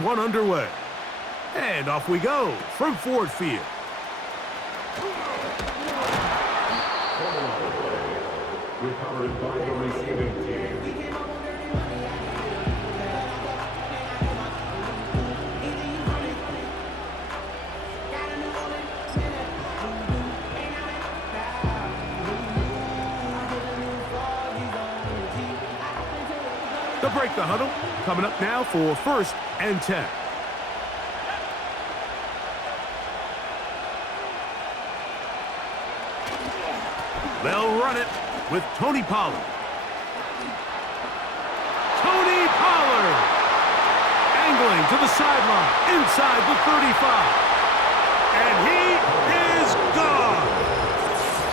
One underway. And off we go from Ford Field. Recovered by the receiving team. They'll break the huddle. Coming up now for 1st and 10. They'll run it with Tony Pollard. Tony Pollard! Angling to the sideline, inside the 35. And he is gone!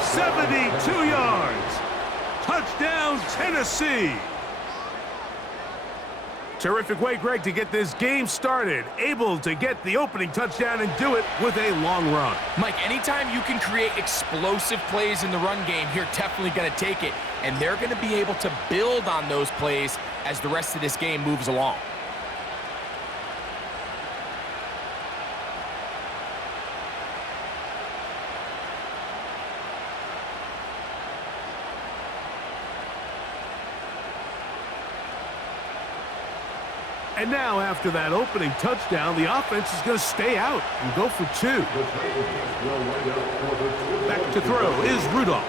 72 yards. Touchdown, Tennessee! Terrific way, Greg, to get this game started. Able to get the opening touchdown and do it with a long run. Mike, anytime you can create explosive plays in the run game, you're definitely going to take it. And they're going to be able to build on those plays as the rest of this game moves along. And now, after that opening touchdown, the offense is going to stay out and go for 2. Back to throw is Rudolph.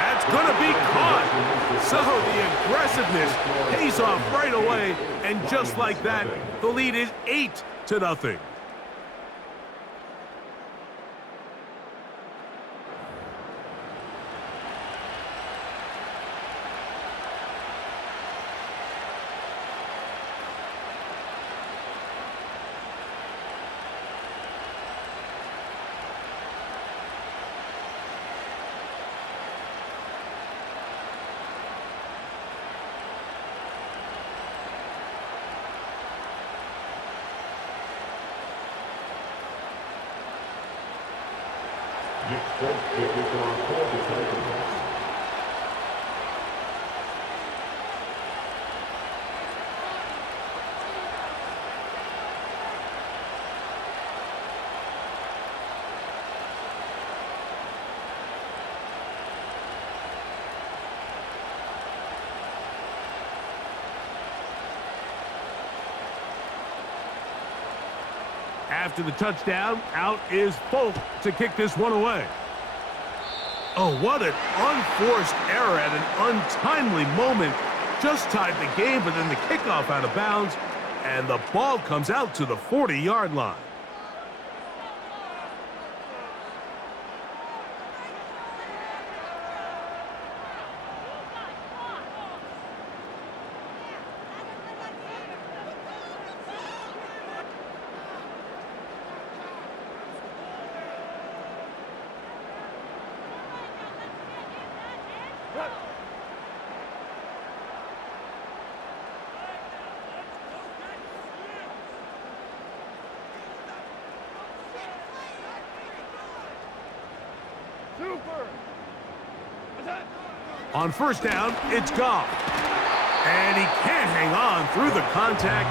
That's going to be caught. So the aggressiveness pays off right away. And just like that, the lead is 8-0. After the touchdown, out is Folk to kick this one away. Oh, what an unforced error at an untimely moment. Just tied the game, but then the kickoff out of bounds, and the ball comes out to the 40-yard line. On 1st down, it's Goff. And he can't hang on through the contact.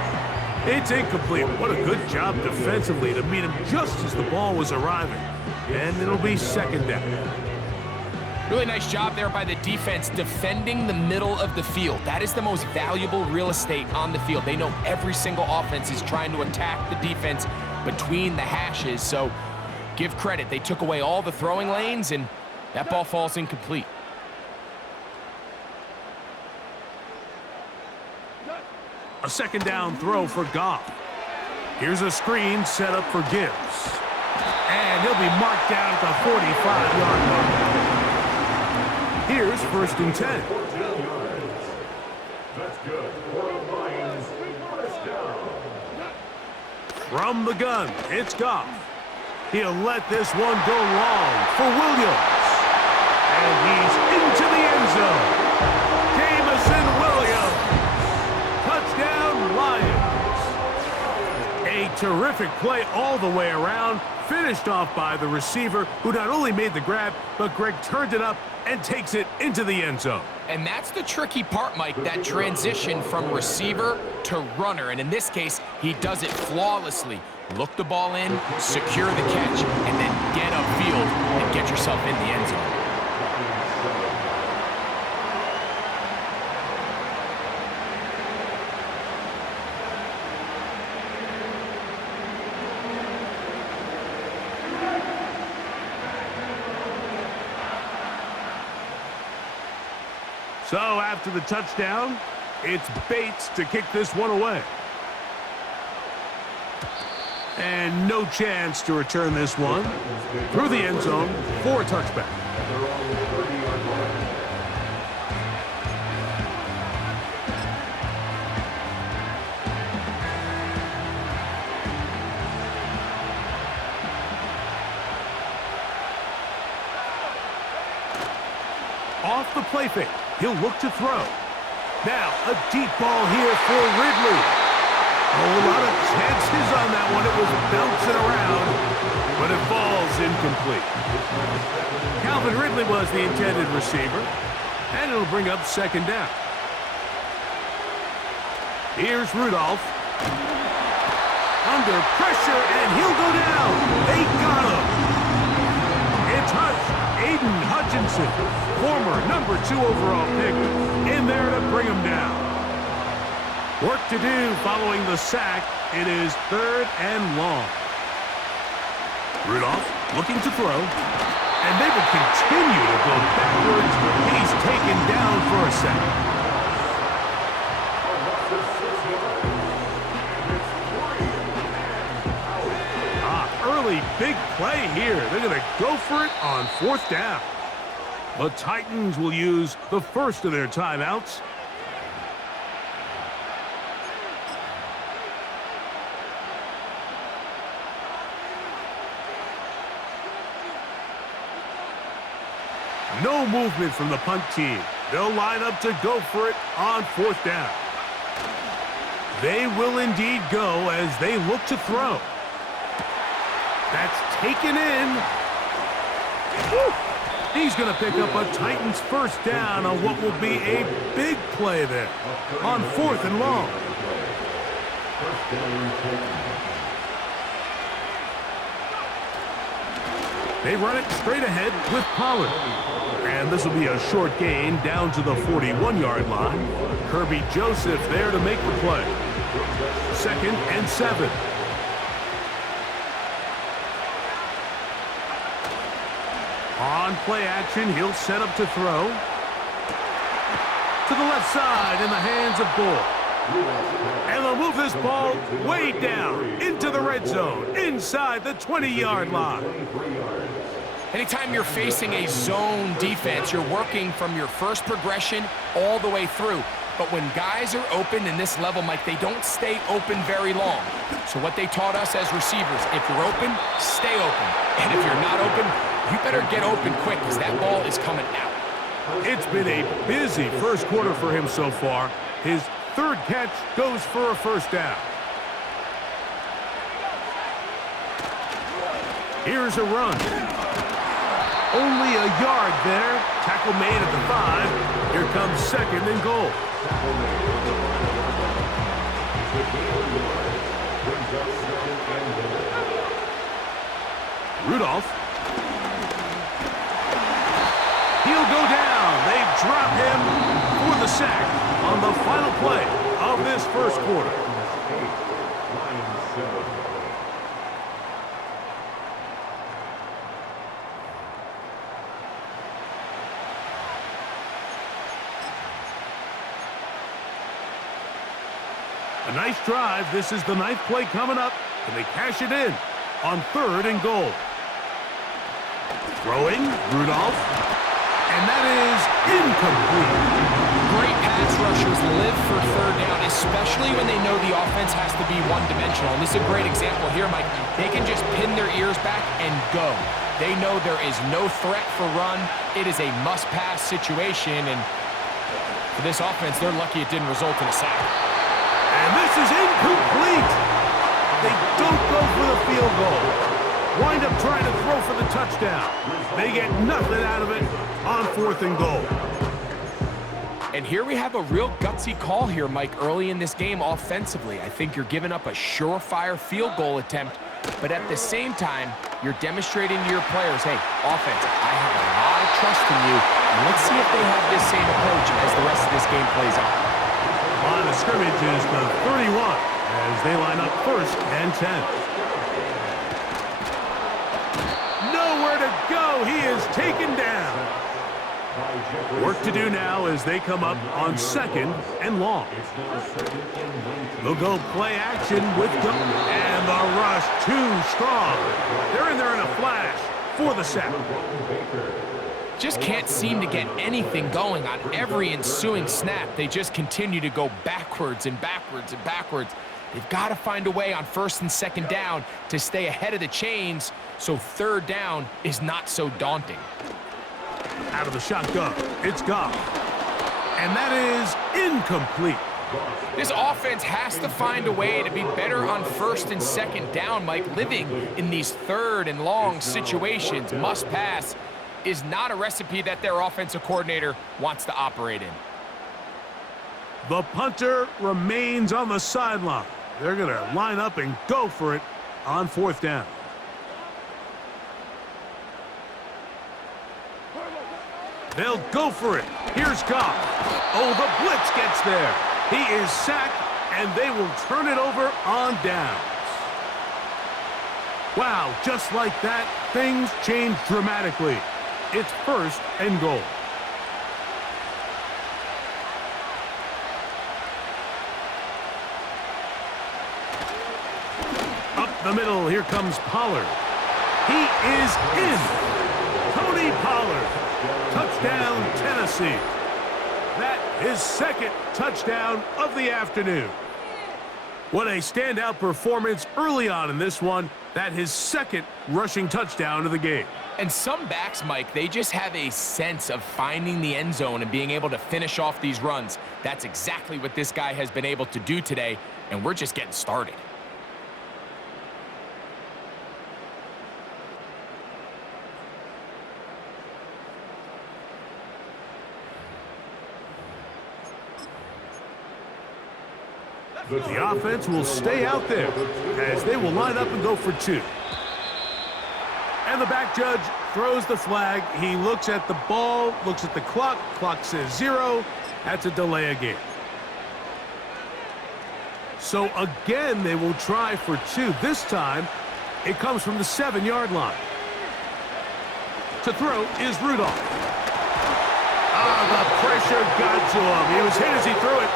It's incomplete. What a good job defensively to meet him just as the ball was arriving. And it'll be 2nd down. Really nice job there by the defense defending the middle of the field. That is the most valuable real estate on the field. They know every single offense is trying to attack the defense between the hashes. So give credit. They took away all the throwing lanes, and that ball falls incomplete. A 2nd down throw for Goff. Here's a screen set up for Gibbs. And he'll be marked down at the 45-yard line. Here's 1st and 10. That's good. Lions, 1st down. From the gun, it's Goff. He'll let this one go long for Williams. And he's into the end zone. Jamison Williams. Touchdown, Lions. A terrific play all the way around, finished off by the receiver, who not only made the grab, but Greg turned it up and takes it into the end zone. And that's the tricky part, Mike, that transition from receiver to runner. And in this case, he does it flawlessly. Look the ball in, secure the catch, and then get upfield and get yourself in the end zone. So after the touchdown, it's Bates to kick this one away. And no chance to return this one through the end zone for a touchback. Off the play fake. He'll look to throw. Now, a deep ball here for Ridley. Oh, a lot of chances on that one. It was bouncing around, but it falls incomplete. Calvin Ridley was the intended receiver, and it'll bring up second down. Here's Rudolph. Under pressure, and he'll go down. They got him. It's Aiden Hutchinson, former #2 overall pick, in there to bring him down. Work to do following the sack. It is 3rd and long. Rudolph looking to throw, and they will continue to go backwards. He's taken down for a sack. Early big play here. They're going to go for it on 4th down. The Titans will use the first of their timeouts. No movement from the punt team. They'll line up to go for it on 4th down. They will indeed go as they look to throw. That's taken in. Woo. He's going to pick up a Titans first down on what will be a big play there on 4th and long. They run it straight ahead with Pollard. And this will be a short gain down to the 41-yard line. Kirby Joseph there to make the play. 2nd and 7. On play action, he'll set up to throw. To the left side in the hands of Bull. And they'll move this ball way down into the red zone, inside the 20-yard line. Anytime you're facing a zone defense, you're working from your first progression all the way through. But when guys are open in this level, Mike, they don't stay open very long. So what they taught us as receivers, if you're open, stay open. And if you're not open, you better get open quick because that ball is coming out. It's been a busy first quarter for him so far. His 3rd catch goes for a first down. Here's a run. Only a yard there. Tackle made at the 5. Here comes 2nd and goal. Rudolph. He'll go down. They drop him for the sack on the final play of this first quarter. A nice drive. This is the 9th play coming up, and they cash it in on 3rd and goal. Throwing, Rudolph, and that is incomplete. Great pass rushers live for 3rd down, especially when they know the offense has to be one-dimensional. And this is a great example here, Mike. They can just pin their ears back and go. They know there is no threat for run. It is a must-pass situation, and for this offense, they're lucky it didn't result in a sack. And this is incomplete. They wind up trying to throw for the touchdown. They get nothing out of it on 4th and goal. And here we have a real gutsy call here, Mike, early in this game offensively. I think you're giving up a surefire field goal attempt, but at the same time, you're demonstrating to your players, hey, offense, I have a lot of trust in you, and let's see if they have this same approach as the rest of this game plays out. Line of scrimmage is the 31 as they line up 1st and 10. Nowhere to go. He is taken down. Work to do now as they come up on 2nd and long. They'll go play action with and the rush too strong. They're in there in a flash for the sack. Just can't seem to get anything going on every ensuing snap. They just continue to go backwards and backwards and backwards. They've got to find a way on 1st and 2nd down to stay ahead of the chains so 3rd down is not so daunting. Out of the shotgun, it's Goff. And that is incomplete. This offense has to find a way to be better on 1st and 2nd down, Mike. Living in these 3rd and long situations, must pass, is not a recipe that their offensive coordinator wants to operate in. The punter remains on the sideline. They're going to line up and go for it on 4th down. They'll go for it. Here's Goff. Oh, the blitz gets there. He is sacked, and they will turn it over on downs. Wow, just like that, things change dramatically. It's 1st and goal. Up the middle, here comes Pollard. He is in. Tony Pollard. Touchdown, Tennessee. That is 2nd touchdown of the afternoon. What a standout performance early on in this one. That his 2nd rushing touchdown of the game. And some backs, Mike, they just have a sense of finding the end zone and being able to finish off these runs. That's exactly what this guy has been able to do today, and we're just getting started. The offense will stay out there as they will line up and go for 2. And the back judge throws the flag. He looks at the ball, looks at the clock. Clock says 0. That's a delay of game. So again, they will try for 2. This time, it comes from the 7-yard line. To throw is Rudolph. The pressure got to him. He was hit as he threw it.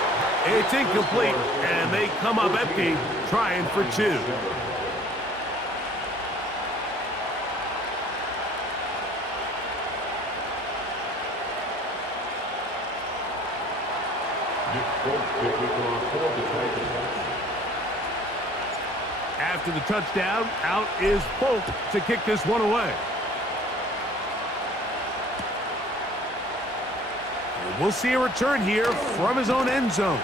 It's incomplete, and they come up empty, trying for 2. After the touchdown, out is Folk to kick this one away. We'll see a return here from his own end zone.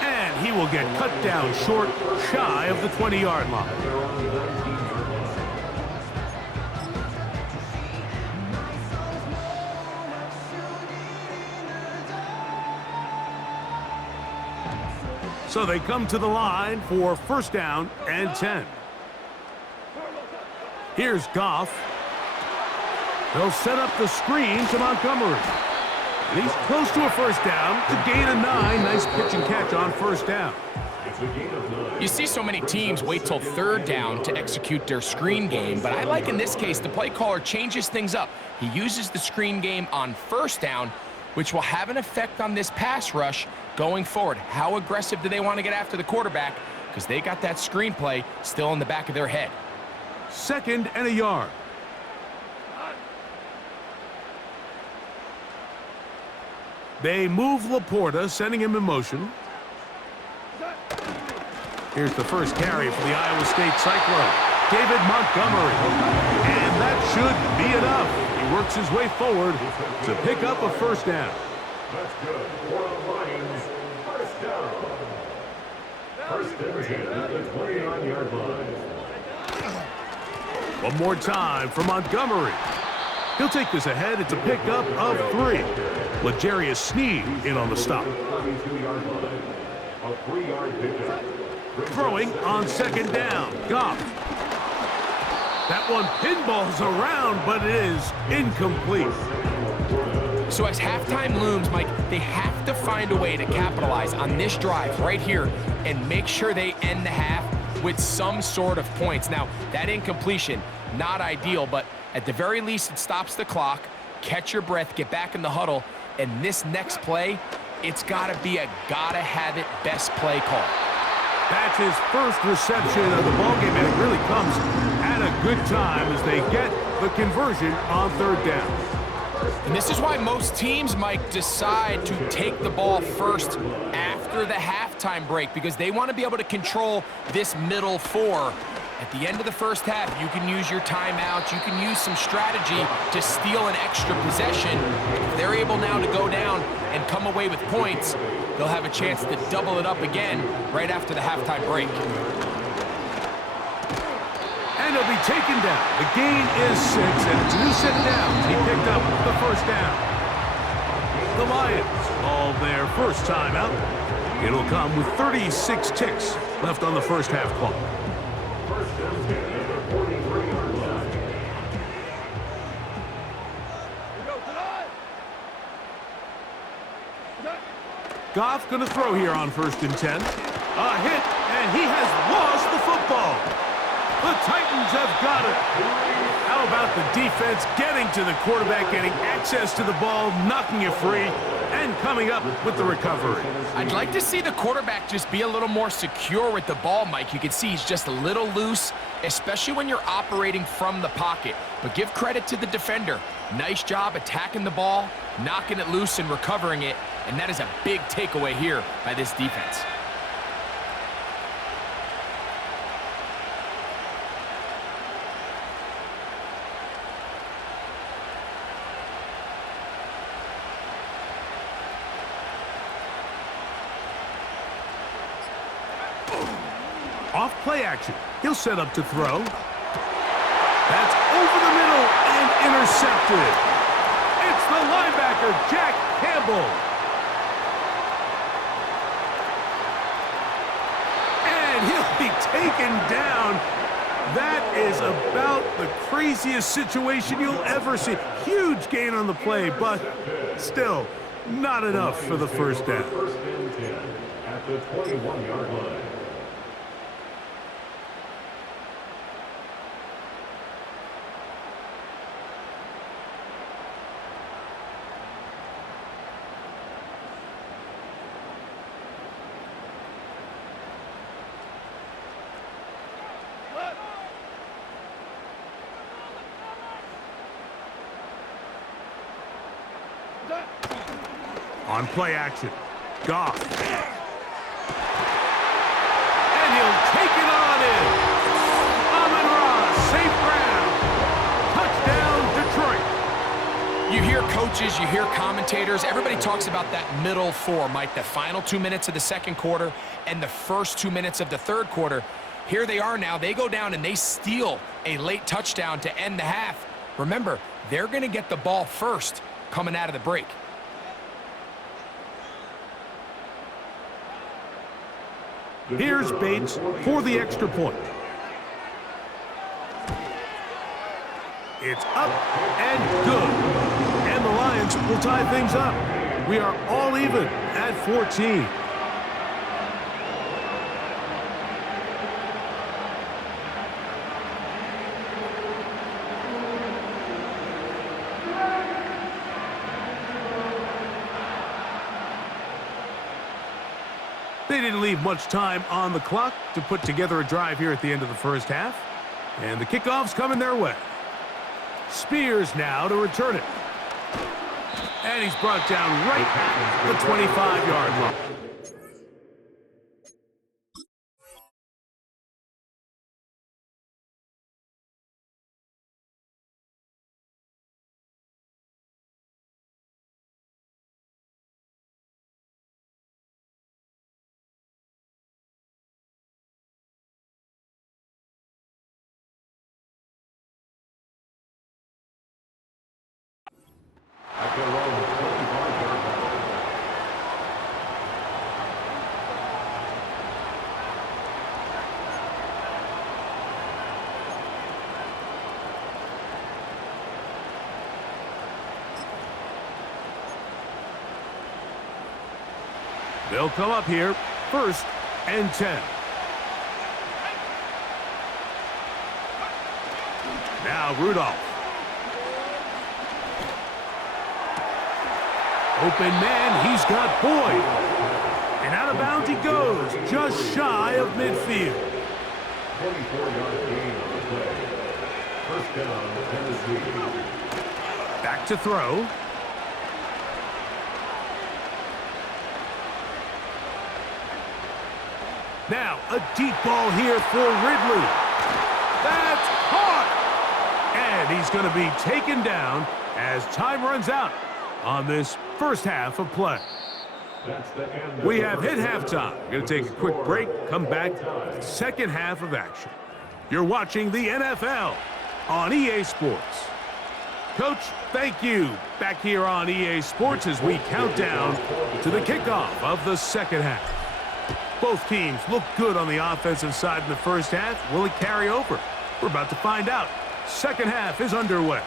And he will get cut down short, shy of the 20-yard line. So they come to the line for 1st down and 10. Here's Goff. They'll set up the screen to Montgomery. And he's close to a 1st down. It's a gain of 9. Nice pitch and catch on 1st down. You see so many teams wait till 3rd down to execute their screen game, but I like in this case the play caller changes things up. He uses the screen game on 1st down, which will have an effect on this pass rush going forward. How aggressive do they want to get after the quarterback? Because they got that screen play still in the back of their head. 2nd and a yard. They move Laporta, sending him in motion. Here's the first carry for the Iowa State Cyclone, David Montgomery. And that should be enough. He works his way forward to pick up a 1st down. That's good. For the Lions, 1st down. 1st and 10 at the 29-yard line. One more time for Montgomery. He'll take this ahead. It's a pickup of 3. L'Jarius Sneed in on the stop. 32-yard line. A 3-yard pickup. Throwing on second down. Goff. That one pinballs around, but it is incomplete. So as halftime looms, Mike, they have to find a way to capitalize on this drive right here and make sure they end the half with some sort of points. Now, that incompletion, not ideal, but at the very least, it stops the clock. Catch your breath, get back in the huddle, and this next play, it's got to be a gotta-have-it best play call. That's his first reception of the ballgame, and it really comes at a good time as they get the conversion on third down. And this is why most teams, Mike, decide to take the ball first after the halftime break, because they want to be able to control this middle 4. At the end of the first half, you can use your timeout, you can use some strategy to steal an extra possession. If they're able now to go down and come away with points, they'll have a chance to double it up again right after the halftime break. And he'll be taken down. The gain is 6, and it's a new set of downs. He picked up the first down. The Lions call their first timeout. It'll come with 36 ticks left on the first half clock. First down at the 43-yard line. Goff going to throw here on 1st and 10. A hit, and he has lost the football. The Titans have got it. How about the defense getting to the quarterback, getting access to the ball, knocking it free, and coming up with the recovery? I'd like to see the quarterback just be a little more secure with the ball, Mike. You can see he's just a little loose, especially when you're operating from the pocket. But give credit to the defender. Nice job attacking the ball, knocking it loose and recovering it, and that is a big takeaway here by this defense. Off play action. He'll set up to throw. That's over the middle and intercepted. It's the linebacker, Jack Campbell. And he'll be taken down. That is about the craziest situation you'll ever see. Huge gain on the play, but still not enough for the first down. First and 10 at the 21-yard line. On play action, Goff. And he'll take it on in. Amon-Ra, safe ground. Touchdown, Detroit. You hear coaches, you hear commentators, everybody talks about that middle 4, Mike, the final 2 minutes of the second quarter and the first 2 minutes of the third quarter. Here they are now. They go down and they steal a late touchdown to end the half. Remember, they're going to get the ball first coming out of the break. Here's Bates for the extra point. It's up and good. And the Lions will tie things up. We are all even at 14. They didn't leave much time on the clock to put together a drive here at the end of the first half. And the kickoff's coming their way. Spears now to return it. And he's brought down right at the 25-yard line. They'll come up here, 1st and 10. Now Rudolph. Open man, he's got Boyd. And out of bounds he goes, just shy of midfield. 24-yard gain on the play. 1st down, Tennessee. Back to throw. Now, a deep ball here for Ridley. That's caught! And he's going to be taken down as time runs out on this first half of play. We have hit halftime. We're going to take a quick break, come back, second half of action. You're watching the NFL on EA Sports. Coach, thank you. Back here on EA Sports as we count down to the kickoff of the second half. Both teams look good on the offensive side in the first half. Will it carry over? We're about to find out. Second half is underway.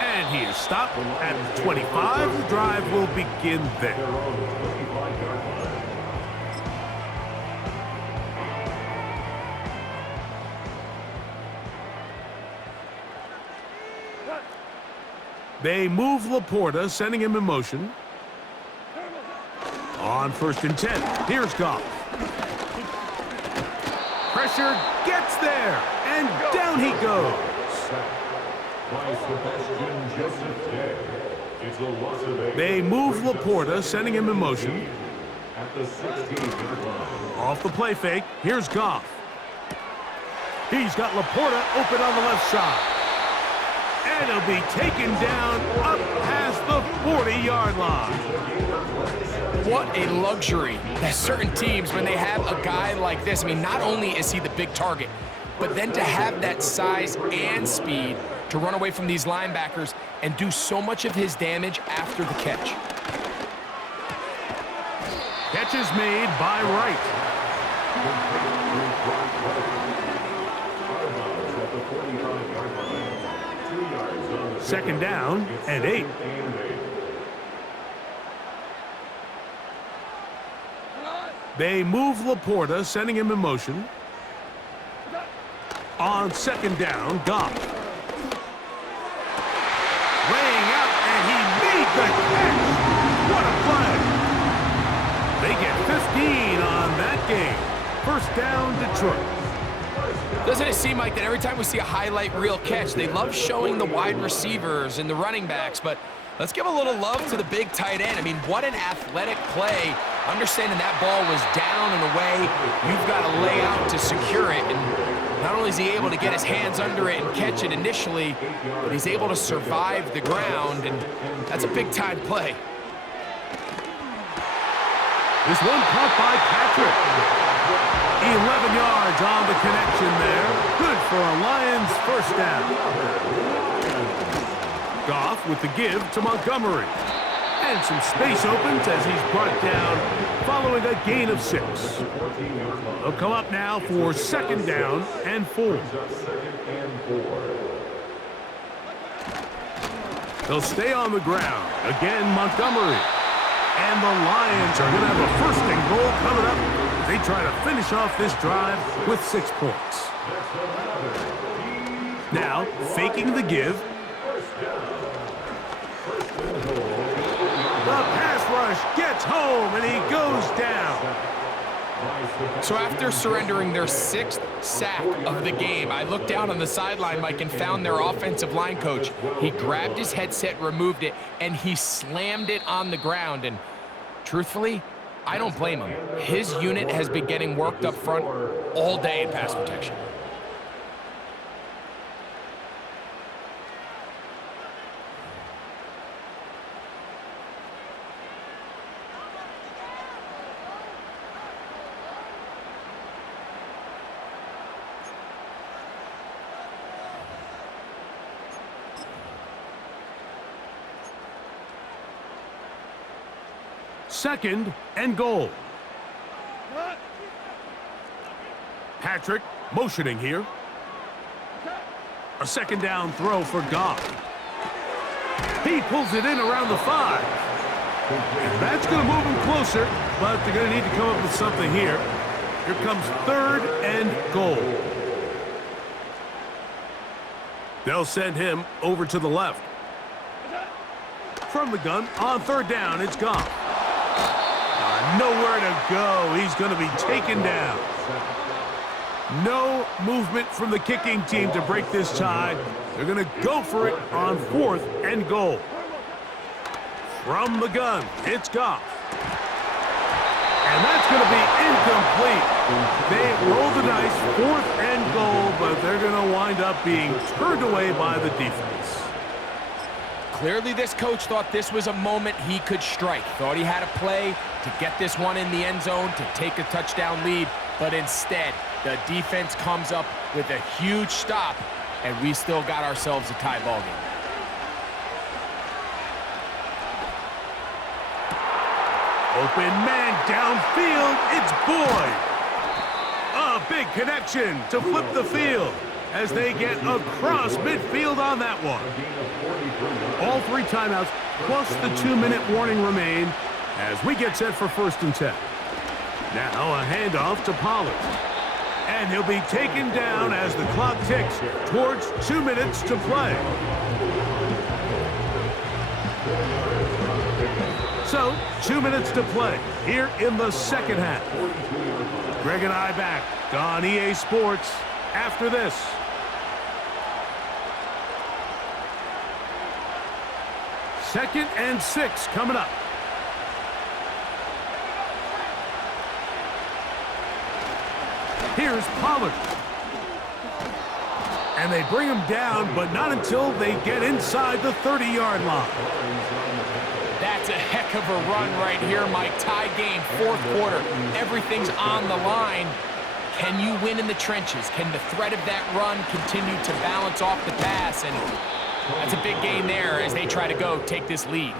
And he is stopped at 25. The drive will begin there. They move Laporta, sending him in motion. On 1st and 10, here's Goff. Pressure gets there, and down he goes. They move Laporta, sending him in motion. Off the play fake, here's Goff. He's got Laporta open on the left side. And he'll be taken down up past the 40-yard line. What a luxury that certain teams, when they have a guy like this, I mean, not only is he the big target, but then to have that size and speed to run away from these linebackers and do so much of his damage after the catch. Catch is made by Wright. Second down and 8. They move Laporta, sending him in motion. On 2nd down, Goff. Laying out, and he made the catch. What a play. They get 15 on that game. 1st down, Detroit. Doesn't it seem like that every time we see a highlight reel catch, they love showing the wide receivers and the running backs, but let's give a little love to the big tight end. I mean, what an athletic play. Understanding that ball was down and away, you've got to lay out to secure it. And not only is he able to get his hands under it and catch it initially, but he's able to survive the ground, and that's a big-time play. This one caught by Patrick. 11 yards on the connection there. Good for a Lions 1st down. Goff with the give to Montgomery. And some space opens as he's brought down following a gain of 6. They'll come up now for 2nd down and 4. They'll stay on the ground. Again, Montgomery. And the Lions are going to have a 1st and goal coming up. They try to finish off this drive with 6 points. Now, faking the give. The pass rush gets home, and he goes down. So after surrendering their 6th sack of the game, I looked down on the sideline, Mike, and found their offensive line coach. He grabbed his headset, removed it, and he slammed it on the ground. And truthfully, I don't blame him. His unit has been getting worked up front all day in pass protection. Second and goal. Patrick motioning here. A 2nd down throw for Goff. He pulls it in around the 5. And that's going to move them closer, but they're going to need to come up with something here. Here comes 3rd and goal. They'll send him over to the left. From the gun, on 3rd down, it's Goff. Nowhere to go. He's going to be taken down. No movement from the kicking team to break this tie. They're going to go for it on 4th and goal. From the gun, it's Goff. And that's going to be incomplete. They roll the dice, 4th and goal, but they're going to wind up being turned away by the defense. Clearly, this coach thought this was a moment he could strike. Thought he had a play to get this one in the end zone to take a touchdown lead, but instead, the defense comes up with a huge stop, and we still got ourselves a tie ball game. Open man downfield, it's Boyd. A big connection to flip the field as they get across midfield on that one. All 3 timeouts plus the 2-minute warning remain as we get set for 1st and 10. Now a handoff to Pollard. And he'll be taken down as the clock ticks towards 2 minutes to play. So, 2 minutes to play here in the 2nd half. Greg and I back on EA Sports after this. Second and 6 coming up. Here's Pollard. And they bring him down, but not until they get inside the 30-yard line. That's a heck of a run right here, Mike. Tie game, 4th quarter. Everything's on the line. Can you win in the trenches? Can the threat of that run continue to balance off the pass? And that's a big gain there as they try to go take this lead.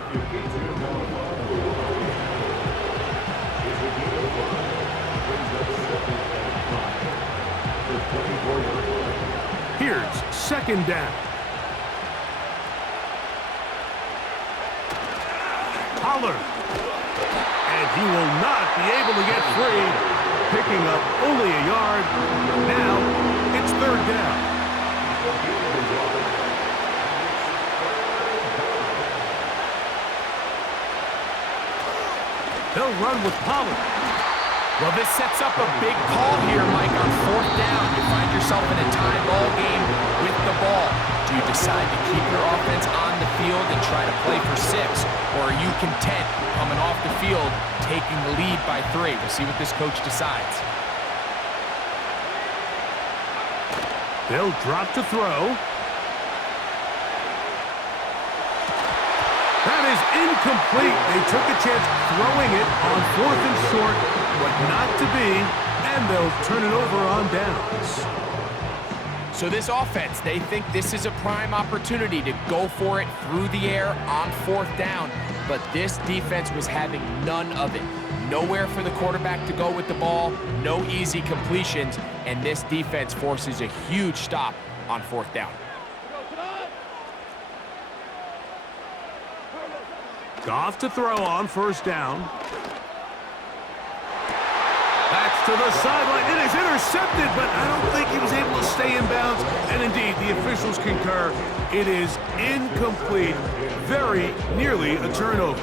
Here's 2nd down. Pollard. And he will not be able to get free. Picking up only a yard. Now it's 3rd down. They'll run with Pollard. Well, this sets up a big call here, Mike, on 4th down. You find yourself in a tie ball game with the ball. Do you decide to keep your offense on the field and try to play for 6? Or are you content coming off the field, taking the lead by 3? We'll see what this coach decides. They'll drop to throw. That is incomplete. They took a chance throwing it on 4th and short, but not to be, and they'll turn it over on downs. So this offense, they think this is a prime opportunity to go for it through the air on 4th down, but this defense was having none of it. Nowhere for the quarterback to go with the ball, no easy completions, and this defense forces a huge stop on 4th down. Goff to throw on 1st down. That's to the sideline. It is intercepted, but I don't think he was able to stay in bounds. And indeed, the officials concur. It is incomplete. Very nearly a turnover.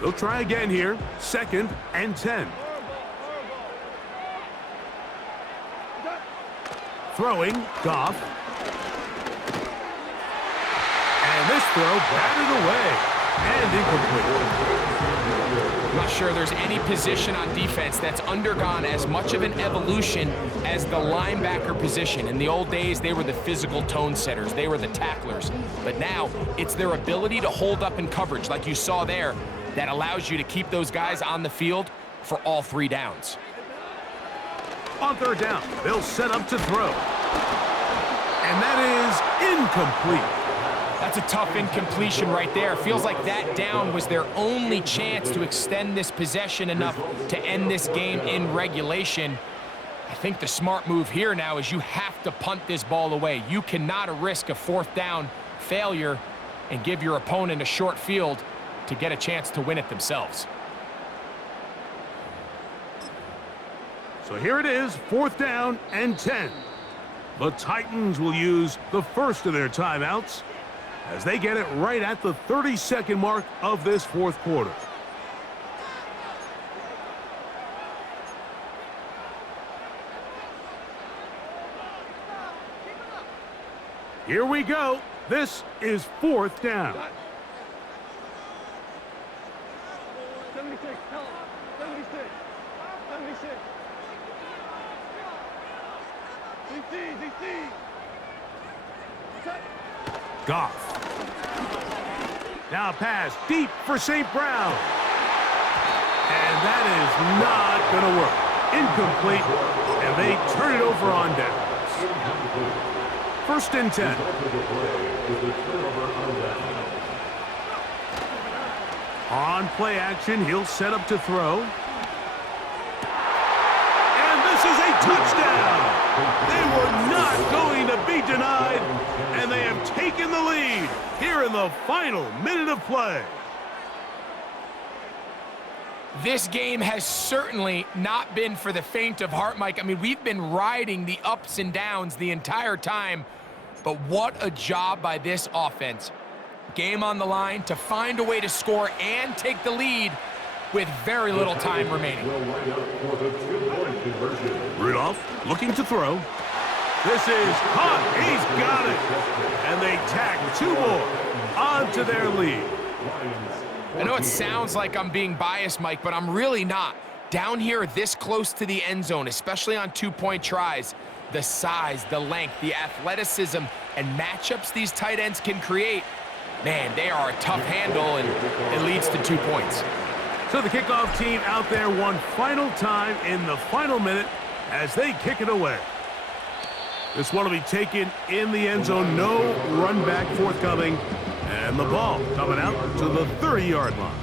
They'll try again here. 2nd and 10. Throwing, Goff. And this throw batted away and incomplete. I'm not sure there's any position on defense that's undergone as much of an evolution as the linebacker position. In the old days, they were the physical tone setters. They were the tacklers. But now, it's their ability to hold up in coverage, like you saw there, that allows you to keep those guys on the field for all 3 downs. On 3rd down, they'll set up to throw. And that is incomplete. That's a tough incompletion right there. Feels like that down was their only chance to extend this possession enough to end this game in regulation. I think the smart move here now is you have to punt this ball away. You cannot risk a 4th down failure and give your opponent a short field to get a chance to win it themselves. So here it is, 4th down and 10. The Titans will use the first of their timeouts as they get it right at the 30-second mark of this 4th quarter. Here we go. This is 4th down. 76, tell him. 76. 76. ZC. Goff. Now pass deep for St. Brown. And that is not going to work. Incomplete. And they turn it over on downs. 1st and 10. On play action, he'll set up to throw. And this is a touchdown. They were not going to be denied, and they have taken the lead here in the final minute of play. This game has certainly not been for the faint of heart, Mike. I mean, we've been riding the ups and downs the entire time, but what a job by this offense. Game on the line to find a way to score and take the lead with very little time remaining. Rudolph looking to throw. This is caught. He's got it. And they tack 2 more onto their lead. I know it sounds like I'm being biased, Mike, but I'm really not. Down here this close to the end zone, especially on 2-point tries, the size, the length, the athleticism, and matchups these tight ends can create, man, they are a tough handle, and it leads to 2 points. So the kickoff team out there one final time in the final minute as they kick it away. This one will be taken in the end zone. No run back forthcoming. And the ball coming out to the 30-yard line.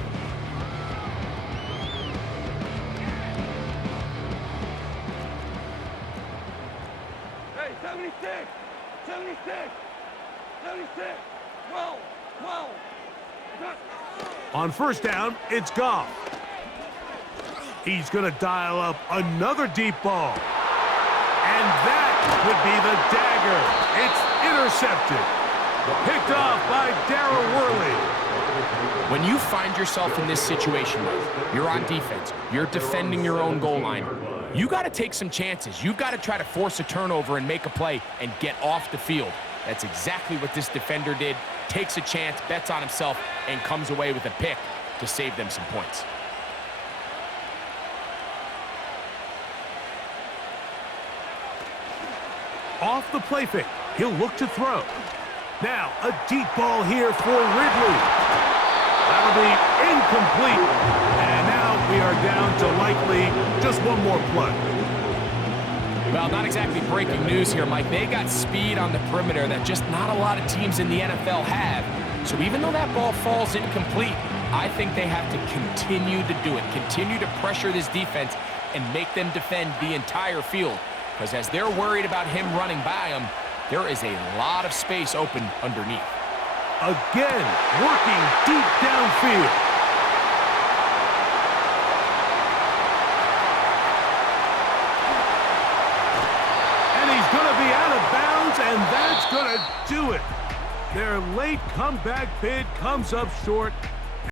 Hey, 76. 12. On 1st down, it's Goff. He's going to dial up another deep ball. And that would be the dagger. It's intercepted. Picked off by Darryl Worley. When you find yourself in this situation, you're on defense, you're defending your own goal line, you got to take some chances. You got to try to force a turnover and make a play and get off the field. That's exactly what this defender did. Takes a chance, bets on himself, and comes away with a pick to save them some points. Off the play fake, he'll look to throw. Now, a deep ball here for Ridley. That'll be incomplete. And now we are down to likely just one more play. Well, not exactly breaking news here, Mike. They got speed on the perimeter that just not a lot of teams in the NFL have. So even though that ball falls incomplete, I think they have to continue to do it, continue to pressure this defense and make them defend the entire field. Because as they're worried about him running by them, there is a lot of space open underneath. Again, working deep downfield. And he's going to be out of bounds, and that's going to do it. Their late comeback bid comes up short,